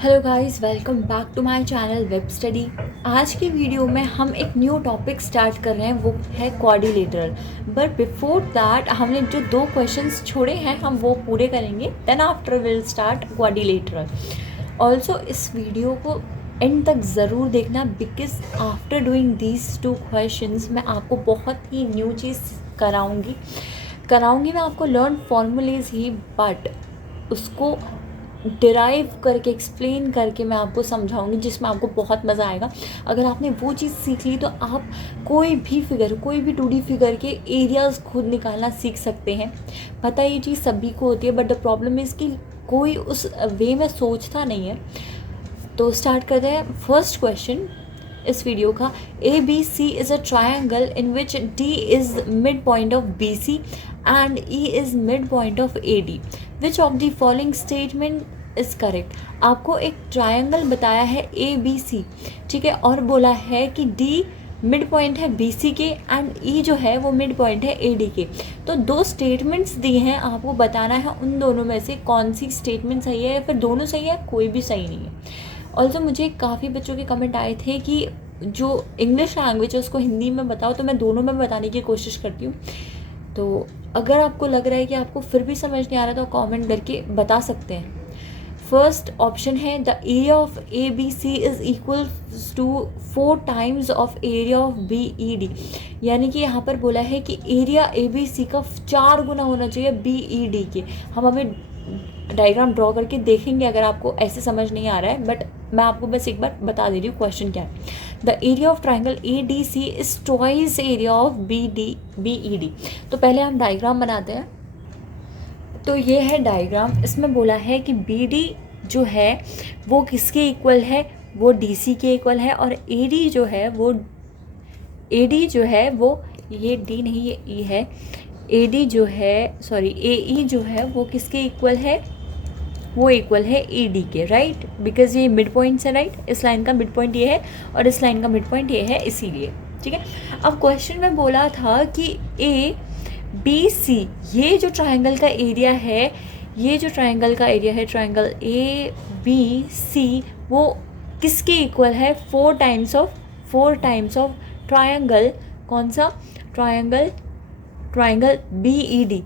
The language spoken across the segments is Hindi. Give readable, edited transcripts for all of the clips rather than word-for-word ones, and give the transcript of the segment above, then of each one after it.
Hello guys, welcome back to my channel Web Study. आज की वीडियो में हम एक न्यू टॉपिक स्टार्ट कर रहे हैं, वो है क्वाड्रिलेटरल। बट बिफोर दैट हमने जो दो क्वेश्चंस छोड़े हैं हम वो पूरे करेंगे, then after will start quadrilateral. Also इस वीडियो को एंड तक ज़रूर देखना, because after doing these two questions मैं आपको बहुत ही न्यू चीज़ कराऊंगी मैं आपको लर्न फॉर्मूलेज ही, बट उसको डिराइव करके एक्सप्लेन करके मैं आपको समझाऊंगी, जिसमें आपको बहुत मज़ा आएगा। अगर आपने वो चीज़ सीख ली तो आप कोई भी 2D फिगर के एरियाज़ खुद निकालना सीख सकते हैं। पता ये चीज़ सभी को होती है, बट द प्रॉब्लम इज़ कि कोई उस वे में सोचता नहीं है। तो स्टार्ट करते हैं। फर्स्ट क्वेश्चन इस वीडियो का, ABC is a triangle in which D is mid point of BC and E is mid point of AD। Which of the following statement is correct. आपको एक ट्रायंगल बताया है ABC, ठीक है, और बोला है कि D मिड पॉइंट है BC के एंड E जो है वो मिड पॉइंट है AD के। तो दो स्टेटमेंट्स दिए हैं, आपको बताना है उन दोनों में से कौन सी स्टेटमेंट सही है, या फिर दोनों सही है, कोई भी सही नहीं है। ऑल्सो मुझे काफ़ी बच्चों के कमेंट आए थे कि जो इंग्लिश लैंग्वेज है उसको हिंदी में बताओ, तो मैं दोनों में बताने की कोशिश करती हूँ। तो अगर आपको लग रहा है कि आपको फिर भी समझ नहीं आ रहा तो कमेंट करके बता सकते हैं। फर्स्ट ऑप्शन है, the area of ABC is equal to 4 times of area of BED। यानी कि यहाँ पर बोला है कि एरिया ABC का 4 गुना होना चाहिए BED के। हम अभी डायग्राम ड्रॉ करके देखेंगे अगर आपको ऐसे समझ नहीं आ रहा है, बट मैं आपको बस एक बार बता दे रही हूँ क्वेश्चन क्या है। The area of triangle ADC is twice area of BED। तो पहले हम डायग्राम बनाते हैं। तो ये है डायग्राम, इसमें बोला है कि BD जो है वो किसके इक्वल है, वो DC के इक्वल है, और AD जो है वो ये D नहीं, ये E है। AD जो है, सॉरी, AE जो है वो किसके इक्वल है, वो इक्वल है AD के, राइट, बिकॉज ये मिड पॉइंट है, राइट। इस लाइन का मिड पॉइंट ये है और इस लाइन का मिड पॉइंट ये है, इसीलिए, ठीक है। अब क्वेश्चन में बोला था कि ABC, ये जो ट्रायंगल का एरिया है, ट्रायंगल ABC, वो किसके इक्वल है, 4 टाइम्स ऑफ ट्रायंगल, कौन सा ट्रायंगल BED।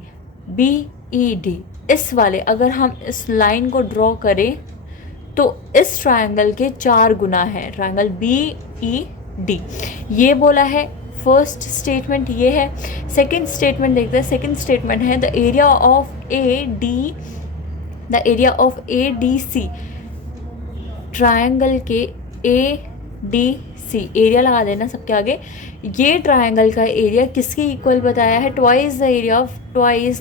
इस वाले, अगर हम इस लाइन को ड्रॉ करें तो इस ट्रायंगल के 4 गुना है ट्रायंगल BED। ये बोला है। फर्स्ट स्टेटमेंट ये है। सेकंड स्टेटमेंट देखते हैं। सेकंड स्टेटमेंट है, the area of ADC, triangle के ADC, एरिया लगा देना सबके आगे। ये ट्रायंगल का एरिया किसके इक्वल बताया है, twice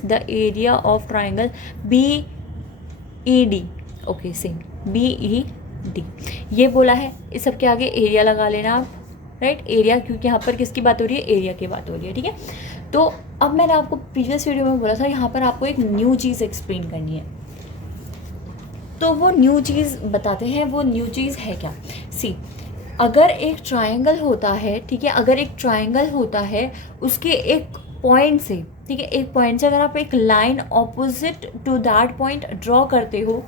the area of triangle BED। Okay, same BED ये बोला है। इस सबके आगे एरिया लगा लेना आप, राइट, एरिया, क्योंकि यहाँ पर किसकी बात हो रही है, एरिया की बात हो रही है, ठीक है। तो अब मैंने आपको प्रीवियस वीडियो में बोला था यहाँ पर आपको एक न्यू चीज़ एक्सप्लेन करनी है, तो वो न्यू चीज़ बताते हैं। वो न्यू चीज़ है क्या, सी, अगर एक ट्रायंगल होता है, ठीक है, अगर एक ट्रायंगल होता है उसके एक पॉइंट से, ठीक है, एक पॉइंट से अगर आप एक line opposite to that point draw करते हो,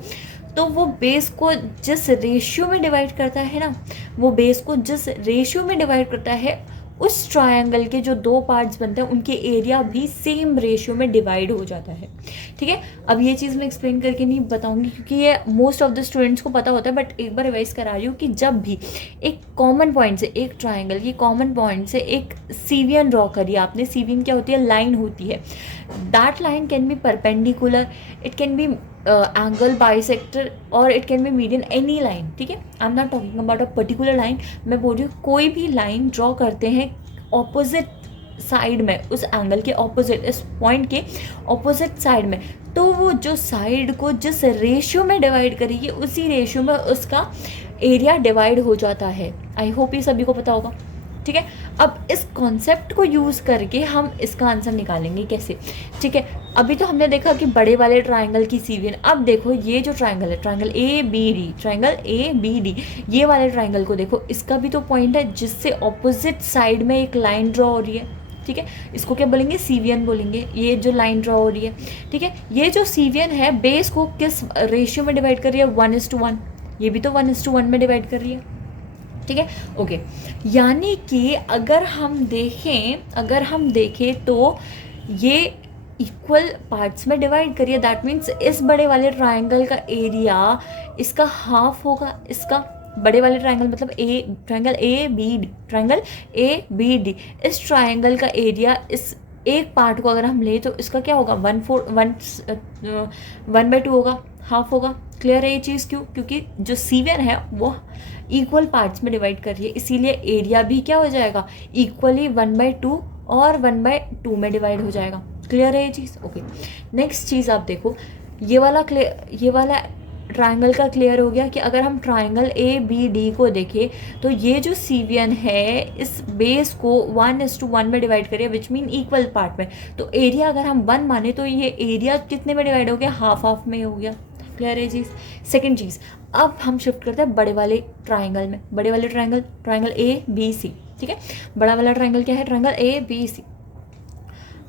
तो वो बेस को जिस रेशियो में डिवाइड करता है ना, उस ट्रायंगल के जो 2 पार्ट्स बनते हैं उनके एरिया भी सेम रेशियो में डिवाइड हो जाता है, ठीक है। अब ये चीज़ मैं एक्सप्लेन करके नहीं बताऊंगी क्योंकि ये मोस्ट ऑफ द स्टूडेंट्स को पता होता है, बट एक बार रिवाइज करा रही हूँ कि जब भी एक कॉमन पॉइंट से, एक ट्रायंगल की कॉमन पॉइंट से एक सीवियन ड्रॉ करिए आपने। सीवियन क्या होती है, लाइन होती है। That line can be perpendicular, it can be angle bisector, और it can be median, any line, ठीक है। I am not talking about a particular line, मैं बोल रही हूँ कोई भी लाइन ड्रॉ करते हैं ऑपोजिट साइड में, उस एंगल के ऑपोजिट, इस पॉइंट के ऑपोजिट साइड में, तो वो जो साइड को जिस रेशियो में डिवाइड करेगी उसी रेशियो में उसका एरिया डिवाइड हो जाता है। आई होप ये सभी को पता होगा, ठीक है। अब इस कॉन्सेप्ट को यूज़ करके हम इसका आंसर निकालेंगे कैसे, ठीक है। अभी तो हमने देखा कि बड़े वाले ट्रायंगल की सीवियन, अब देखो ये जो ट्रायंगल है, ट्रायंगल ABD, ये वाले ट्रायंगल को देखो, इसका भी तो पॉइंट है जिससे ऑपोजिट साइड में एक लाइन ड्रॉ हो रही है, ठीक है। इसको क्या बोलेंगे, सीवियन बोलेंगे, ये जो लाइन ड्रॉ हो रही है, ठीक है। ये जो सीवियन है बेस को किस रेशियो में डिवाइड कर रही है, 1:1, ये भी तो 1:1 में डिवाइड कर रही है, ठीक है, ओके। यानी कि अगर हम देखें तो ये इक्वल पार्ट्स में डिवाइड करिए, दैट मीन्स इस बड़े वाले ट्राइंगल का एरिया इसका हाफ होगा, इसका बड़े वाले ट्राइंगल मतलब ट्राइंगल ए बी डी, इस ट्राइंगल का एरिया इस एक पार्ट को अगर हम ले तो इसका क्या होगा, 1/2 होगा, हाफ होगा। क्लियर है ये चीज़? क्योंकि जो C1 है वो इक्वल पार्ट्स में डिवाइड कर रही है, इसीलिए एरिया भी क्या हो जाएगा, इक्वली 1/2 और 1/2 में डिवाइड हो जाएगा। क्लियर है ये चीज़? ओके। नेक्स्ट चीज़ आप देखो, ये वाला ट्राइंगल का क्लियर हो गया कि अगर हम ट्राइंगल ABD को देखें तो ये जो C1 है इस बेस को 1:1 में डिवाइड करिए, विच मीन इक्वल पार्ट में। तो एरिया अगर हम 1 माने तो ये एरिया कितने में डिवाइड हो गया, हाफ में हो गया। क्लियर है चीज़? सेकेंड चीज़, अब हम शिफ्ट करते हैं बड़े वाले ट्राइंगल में। बड़े वाले ट्राइंगल ABC, ठीक है। बड़ा वाला ट्राइंगल क्या है, ट्राइंगल ABC।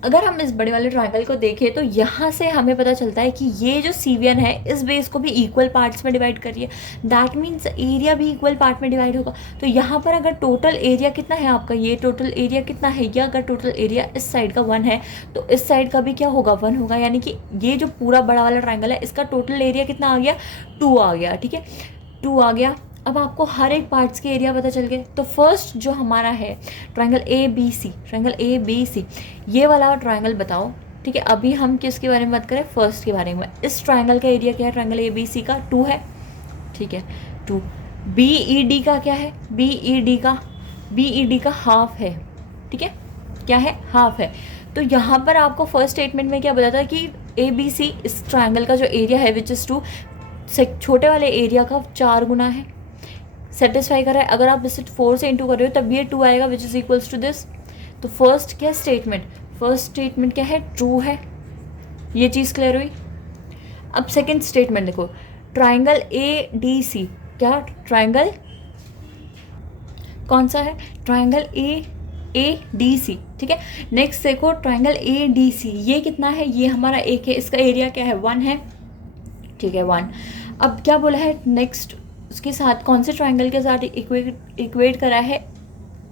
अगर हम इस बड़े वाले ट्राइंगल को देखें तो यहाँ से हमें पता चलता है कि ये जो C1 है इस बेस को भी इक्वल पार्ट्स में डिवाइड कर रही है, दैट मीन्स एरिया भी इक्वल पार्ट में डिवाइड होगा। तो यहाँ पर अगर टोटल एरिया कितना है आपका, ये टोटल एरिया कितना है, या अगर टोटल एरिया इस साइड का 1 है तो इस साइड का भी क्या होगा, 1 होगा। यानी कि ये जो पूरा बड़ा वाला ट्राइंगल है इसका टोटल एरिया कितना आ गया, 2 आ गया, ठीक है, 2 आ गया। अब आपको हर एक पार्ट्स के एरिया पता चल गए। तो फर्स्ट जो हमारा है ट्राइंगल ABC, ये वाला ट्राइंगल बताओ, ठीक है। अभी हम किसके बारे में बात करें, फर्स्ट के बारे में। इस ट्राइंगल का एरिया क्या है, ट्राइंगल ABC का 2 है, ठीक है, 2। BED का क्या है, BED का हाफ है, ठीक है, क्या है, हाफ है। तो यहाँ पर आपको फर्स्ट स्टेटमेंट में क्या बताया था कि ABC इस ट्राइंगल का जो एरिया है विच इज़ 2 छोटे वाले एरिया का 4 गुना है, सेटिस्फाई कर रहा है। अगर आप इसे 4 से इंटू कर रहे हो तब ये 2 आएगा which is equals to this. तो फर्स्ट क्या स्टेटमेंट, क्या है, ट्रू है। ये चीज़ क्लियर हुई। अब सेकंड स्टेटमेंट देखो, ट्राइंगल ADC, क्या ट्राइंगल कौन सा है, ट्राइंगल ADC, ठीक है। नेक्स्ट देखो ट्राइंगल ADC, ये कितना है, ये हमारा एक है, इसका एरिया क्या है, 1 है, ठीक है, 1। अब क्या बोला है नेक्स्ट, उसके साथ कौन से ट्राइंगल के साथ इक्वेट करा है,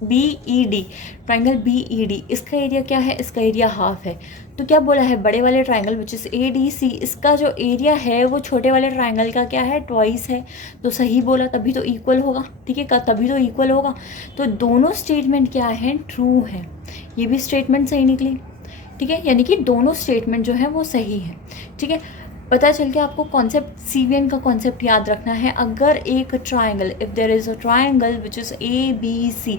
BED, ट्राइंगल BED, इसका एरिया क्या है, इसका एरिया हाफ है। तो क्या बोला है, बड़े वाले ट्राइंगल विच इज़ ADC, इसका जो एरिया है वो छोटे वाले ट्राइंगल का क्या है, ट्वाइस है। तो सही बोला, तभी तो इक्वल होगा, ठीक है, तभी तो इक्वल होगा। तो दोनों स्टेटमेंट क्या है, ट्रू है। ये भी स्टेटमेंट सही निकली, ठीक है, यानी कि दोनों स्टेटमेंट जो है वो सही है, ठीक है। पता चल के आपको कॉन्सेप्ट C1 का कॉन्सेप्ट याद रखना है। अगर एक triangle, if there is a triangle which is ABC,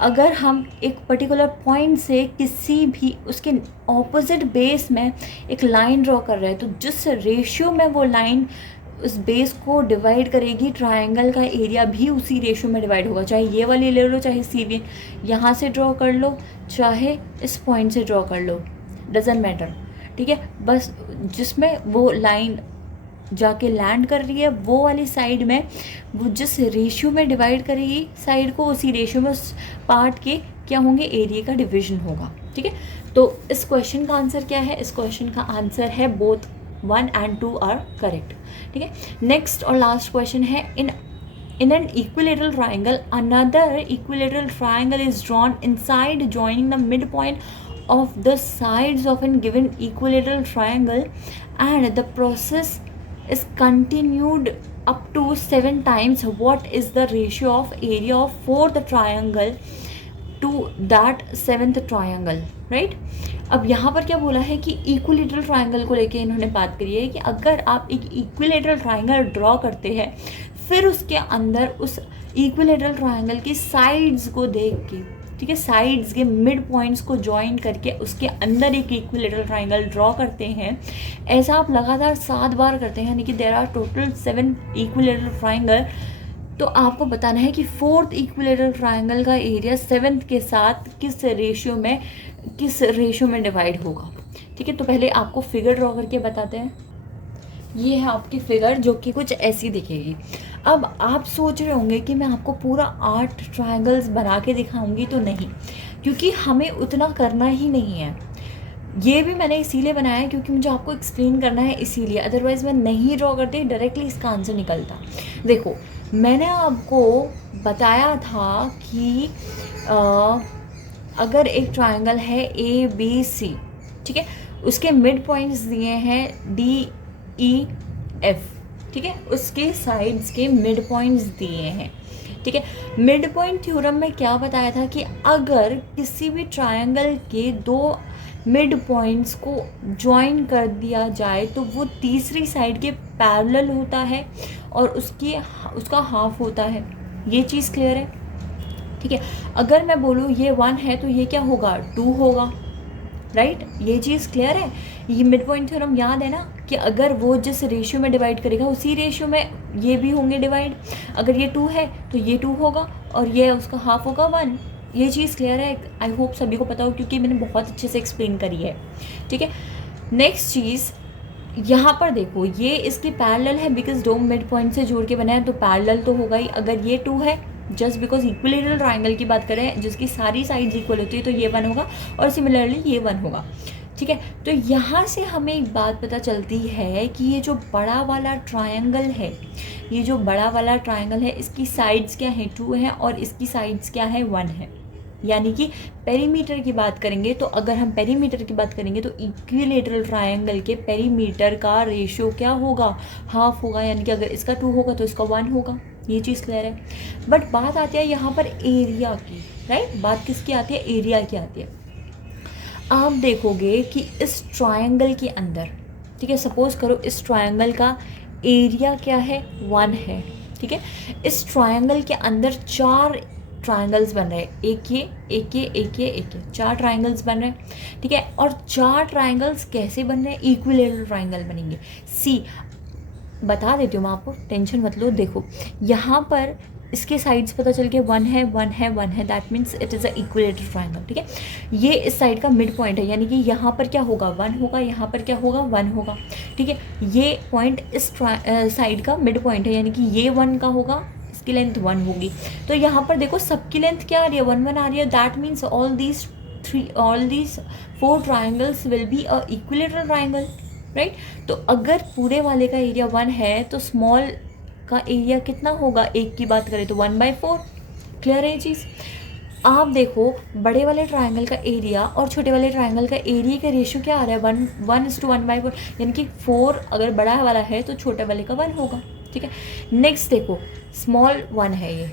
अगर हम एक पर्टिकुलर पॉइंट से किसी भी उसके ऑपोजिट बेस में एक लाइन ड्रॉ कर रहे हैं, तो जिस रेशियो में वो लाइन उस बेस को डिवाइड करेगी, ट्राइंगल का एरिया भी उसी रेशियो में डिवाइड होगा। चाहे ये वाली ले लो, चाहे C1 यहाँ से ड्रॉ कर लो, चाहे इस पॉइंट से ड्रॉ कर लो, डजेंट मैटर, ठीक है। बस जिसमें वो लाइन जाके लैंड कर रही है वो वाली साइड में वो जिस रेशियो में डिवाइड करेगी साइड को, उसी रेशियो में उस पार्ट के क्या होंगे, एरिया का डिवीजन होगा, ठीक है। तो इस क्वेश्चन का आंसर क्या है, इस क्वेश्चन का आंसर है बोथ 1 and 2 आर करेक्ट, ठीक है। नेक्स्ट और लास्ट क्वेश्चन है, in an equilateral triangle another equilateral triangle is drawn inside joining the midpoint of the sides of a given equilateral triangle, and the process is continued up to 7 times. What is the ratio of area of fourth triangle to that seventh triangle, right? अब यहाँ पर क्या बोला है कि इक्विलेटरल ट्राइंगल को लेके इन्होंने बात करी है कि अगर आप एक इक्विलेटरल ट्राइंगल ड्रॉ करते हैं, फिर उसके अंदर उस इक्विलेटरल ट्राइंगल की साइड्स को देख के, ठीक है, साइड्स के मिड पॉइंट्स को ज्वाइन करके उसके अंदर एक इक्विलेटरल ट्राइंगल ड्रॉ करते हैं। ऐसा आप लगातार 7 बार करते हैं, यानी कि there are total 7 equilateral triangle. तो आपको बताना है कि फोर्थ इक्विलेटरल ट्राइंगल का एरिया 7th के साथ किस रेशियो में डिवाइड होगा, ठीक है। तो पहले आपको फिगर ड्रॉ करके बताते हैं। ये है आपकी फिगर जो कि कुछ ऐसी दिखेगी। अब आप सोच रहे होंगे कि मैं आपको पूरा 8 ट्रायंगल्स बना के दिखाऊंगी, तो नहीं, क्योंकि हमें उतना करना ही नहीं है। ये भी मैंने इसीलिए बनाया है क्योंकि मुझे आपको एक्सप्लेन करना है, इसीलिए, अदरवाइज़ मैं नहीं ड्रॉ करती, डायरेक्टली इसका आंसर निकलता। देखो मैंने आपको बताया था कि अगर एक ट्रायंगल है ए बी सी, ठीक है, उसके मिड पॉइंट्स दिए हैं डी ई एफ, ठीक है, उसके साइड्स के मिड पॉइंट्स दिए हैं, ठीक है। मिड पॉइंट थ्योरम में क्या बताया था कि अगर किसी भी ट्रायंगल के दो मिड पॉइंट्स को ज्वाइन कर दिया जाए तो वो तीसरी साइड के पैरेलल होता है और उसका हाफ होता है। ये चीज़ क्लियर है, ठीक है। अगर मैं बोलूँ ये 1 है तो ये क्या होगा, 2 होगा, राइट। ये चीज़ क्लियर है। ये मिड पॉइंट थ्योरम याद है ना कि अगर वो जिस रेशियो में डिवाइड करेगा उसी रेशियो में ये भी होंगे डिवाइड। अगर ये 2 है तो ये 2 होगा और ये उसका हाफ होगा 1। ये चीज़ क्लियर है, आई होप सभी को पता हो क्योंकि मैंने बहुत अच्छे से एक्सप्लेन करी है, ठीक है। नेक्स्ट चीज़ यहाँ पर देखो, ये इसकी पैरेलल है बिकॉज दो मिड पॉइंट से जोड़ के बना है तो पैरेलल तो होगा ही। अगर ये 2 है, जस्ट बिकॉज इक्विलेटरल ट्राइंगल की बात करें जिसकी सारी साइड्स इक्वल होती है तो ये 1 होगा और सिमिलरली ये 1 होगा, ठीक है। तो यहाँ से हमें एक बात पता चलती है कि ये जो बड़ा वाला ट्रायंगल है, ये जो बड़ा वाला ट्रायंगल है इसकी साइड्स क्या है, 2 है और इसकी साइड्स क्या है, 1 है। यानी कि पेरीमीटर की बात करेंगे तो अगर हम पेरीमीटर की बात करेंगे तो इक्विलेटरल ट्रायंगल के पेरीमीटर का रेशियो क्या होगा, हाफ होगा। यानी कि अगर इसका 2 होगा तो इसका 1 होगा। ये चीज़ क्लियर है। बट बात आती है यहाँ पर एरिया की, राइट। बात किसकी आती है, एरिया की आती है। आप देखोगे कि इस ट्रायंगल के अंदर, ठीक है, सपोज करो इस ट्रायंगल का एरिया क्या है, 1 है, ठीक है। इस ट्रायंगल के अंदर 4 ट्रायंगल्स बन रहे हैं, एक ये, 4 ट्रायंगल्स बन रहे हैं, ठीक है। और 4 ट्रायंगल्स कैसे बन रहे हैं, इक्विलेटरल ट्रायंगल बनेंगे। सी बता देती हूँ मैं आपको, टेंशन मत लो। देखो यहाँ पर इसके साइड्स पता चल के 1 है, 1 है, 1 है, that means it is a equilateral triangle, ठीक है। ये इस साइड का मिड पॉइंट है, यानी कि यहाँ पर क्या होगा, 1 होगा, यहाँ पर क्या होगा, 1 होगा, ठीक है। ये पॉइंट इस साइड का मिड पॉइंट है, यानी कि ये 1 का होगा, इसकी लेंथ 1 होगी। तो यहाँ पर देखो सबकी लेंथ क्या आ रही है, 1 1 आ रही है। That means all these 4 triangles will be a equilateral triangle, right. तो अगर पूरे वाले का एरिया 1 है तो स्मॉल का एरिया कितना होगा, एक की बात करें तो 1/4। क्लियर है ये चीज़। आप देखो बड़े वाले ट्रायंगल का एरिया और छोटे वाले ट्रायंगल का एरिया का रेशियो क्या आ रहा है, 1:1/4, यानी कि 4 अगर बड़ा वाला है तो छोटे वाले का 1 होगा, ठीक है। नेक्स्ट देखो स्मॉल 1 है ये,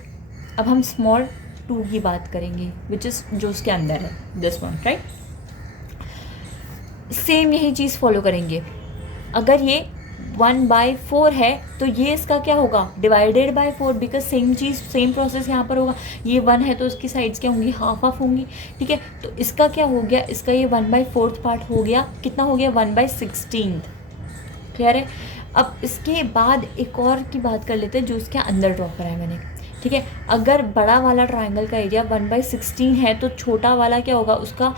अब हम स्मॉल 2 की बात करेंगे विच इज़ जो उसके अंदर है, दिस वन, राइट। सेम यही चीज़ फॉलो करेंगे। अगर ये 1/4 है तो ये इसका क्या होगा, divided by 4, because same cheese same process यहाँ पर होगा। ये 1 है तो इसकी साइड्स क्या होंगी, हाफ हाफ होंगी, ठीक है। तो इसका क्या हो गया, इसका ये 1/4 पार्ट हो गया, कितना हो गया, 1/16। क्लियर है। अब इसके बाद एक और की बात कर लेते हैं जो उसके अंदर ड्रॉ करा है मैंने, ठीक है। अगर बड़ा वाला ट्राइंगल का एरिया 1/16 है तो छोटा वाला क्या होगा, उसका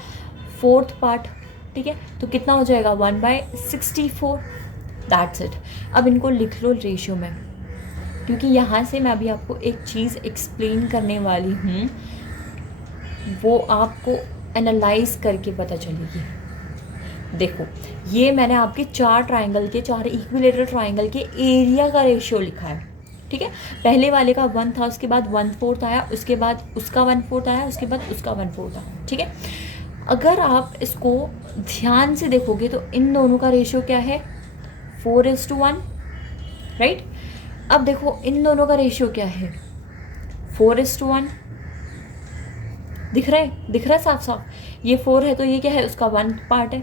4th पार्ट, ठीक है। तो कितना हो जाएगा, 1/64। That's it. अब इनको लिख लो रेशियो में, क्योंकि यहाँ से मैं अभी आपको एक चीज़ एक्सप्लेन करने वाली हूँ, वो आपको एनालाइज करके पता चलेगी। देखो ये मैंने आपके 4 ट्राइंगल के, 4 इक्विलेटरल ट्राइंगल के एरिया का रेशियो लिखा है, ठीक है। पहले वाले का 1 था, उसके बाद 1/4 आया, उसके बाद उसका 1/4 आया, उसके बाद उसका 1/4 आया, ठीक है। अगर आप इसको ध्यान से देखोगे तो इन दोनों का रेशियो क्या है, 4:1, राइट। अब देखो इन दोनों का रेशियो क्या है, 4:1। दिख रहा है साफ साफ। ये 4 है तो ये क्या है, उसका 1 पार्ट है।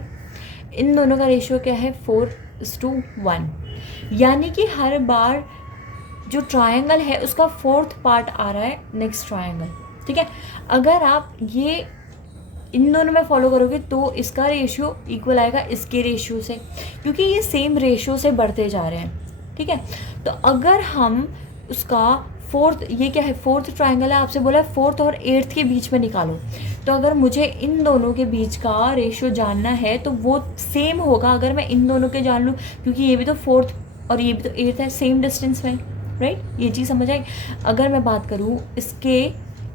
इन दोनों का रेशियो क्या है, 4:1। यानी कि हर बार जो ट्रायंगल है उसका 4th पार्ट आ रहा है नेक्स्ट ट्रायंगल, ठीक है। अगर आप ये इन दोनों में फॉलो करोगे तो इसका रेशियो इक्वल आएगा इसके रेशियो से, क्योंकि ये सेम रेशियो से बढ़ते जा रहे हैं, ठीक है। तो अगर हम उसका 4th, ये क्या है, 4th ट्रायंगल है, आपसे बोला है 4th और 8th के बीच में निकालो। तो अगर मुझे इन दोनों के बीच का रेशियो जानना है तो वो सेम होगा अगर मैं इन दोनों के जान लूँ, क्योंकि ये भी तो 4th और ये भी तो 8th है, सेम डिस्टेंस में, राइट। ये चीज़ समझ आई। अगर मैं बात करूँ इसके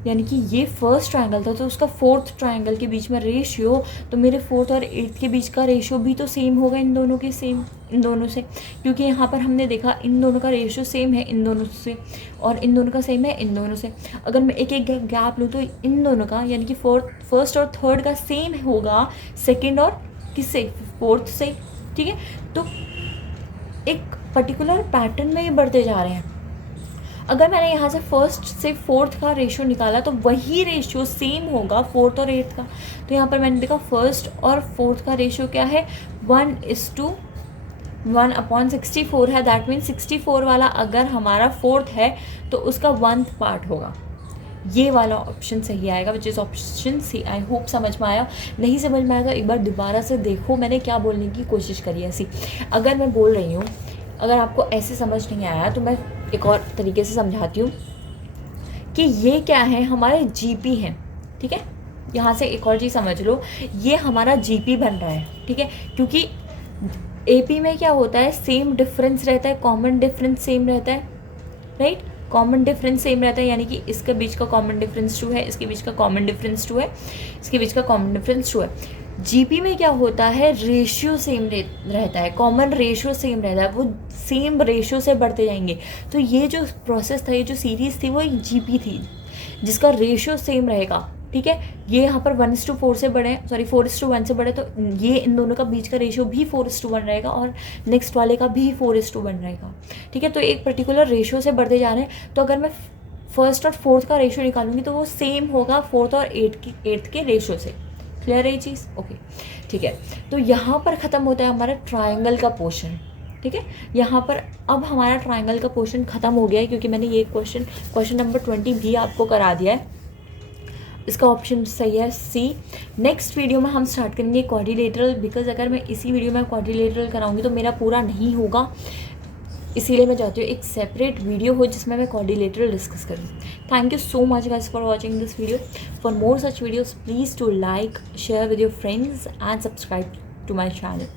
यानी कि ये फर्स्ट ट्रायंगल था तो उसका फोर्थ ट्रायंगल के बीच में रेशियो, तो मेरे फोर्थ और एट्थ के बीच का रेशियो भी तो सेम होगा इन दोनों के, सेम इन दोनों से, क्योंकि यहाँ पर हमने देखा इन दोनों का रेशियो सेम है इन दोनों से और इन दोनों का सेम है इन दोनों से। अगर मैं एक एक गैप लूँ तो इन दोनों का यानी कि फर्स्ट और थर्ड का सेम होगा सेकेंड और किससे, फोर्थ से। ठीक है, तो एक पर्टिकुलर पैटर्न में ये बढ़ते जा रहे हैं। अगर मैंने यहाँ से फर्स्ट से फोर्थ का रेशियो निकाला तो वही रेशियो सेम होगा फोर्थ और एट्थ का। तो यहाँ पर मैंने देखा फर्स्ट और फोर्थ का रेशियो क्या है, 1:1/64 है। दैट मीन्स 64 वाला अगर हमारा फोर्थ है तो उसका 1th पार्ट होगा। ये वाला ऑप्शन सही आएगा, which is option C. I hope समझ में आया। नहीं समझ में आया तो एक बार दोबारा से देखो मैंने क्या बोलने की कोशिश करी है। ऐसी अगर मैं बोल रही हूँ, अगर आपको ऐसे समझ नहीं आया तो मैं एक और तरीके से समझाती हूँ कि ये क्या है, हमारे जीपी हैं। ठीक है, यहाँ से एक और चीज़ समझ लो, ये हमारा जीपी बन रहा है। ठीक है, क्योंकि एपी में क्या होता है, सेम डिफरेंस रहता है, कॉमन डिफरेंस सेम रहता है, राइट। कॉमन डिफरेंस सेम रहता है, यानी कि इसके बीच का कॉमन डिफरेंस 2 है, इसके बीच का कॉमन डिफरेंस 2 है, इसके बीच का कॉमन डिफरेंस 2 है। जीपी में क्या होता है, रेशियो सेम रहता है, कॉमन रेशियो सेम रहता है, वो सेम रेशियो से बढ़ते जाएंगे। तो ये जो प्रोसेस था, ये जो सीरीज़ थी वो एक जीपी थी जिसका रेशियो सेम रहेगा। ठीक है, ये यहाँ पर 1:4 से बढ़े, सॉरी 4:1 से बढ़े, तो ये इन दोनों का बीच का रेशियो भी 4:1 रहेगा और नेक्स्ट वाले का भी 4:1 रहेगा। ठीक है, तो एक पर्टिकुलर रेशियो से बढ़ते जा रहे हैं। तो अगर मैं फर्स्ट और फोर्थ का रेशियो निकालूंगी तो वो सेम होगा फोर्थ और एट्थ के रेशियो से। क्लियर है ये चीज़? ओके, ठीक है। तो यहाँ पर ख़त्म होता है हमारा ट्रायंगल का पोर्शन। ठीक है, यहाँ पर अब हमारा ट्रायंगल का पोर्शन ख़त्म हो गया है, क्योंकि मैंने ये क्वेश्चन नंबर 20 भी आपको करा दिया है। इसका ऑप्शन सही है सी। नेक्स्ट वीडियो में हम स्टार्ट करेंगे क्वाड्रिलेटरल, बिकॉज अगर मैं इसी वीडियो में क्वाड्रिलेटरल कराऊंगी तो मेरा पूरा नहीं होगा, इसीलिए मैं चाहती हूँ एक सेपरेट वीडियो हो जिसमें मैं क्वाड्रिलेटरल डिस्कस करूँ। Thank you so much guys for watching this video. For more such videos please to like, share with your friends and subscribe to my channel.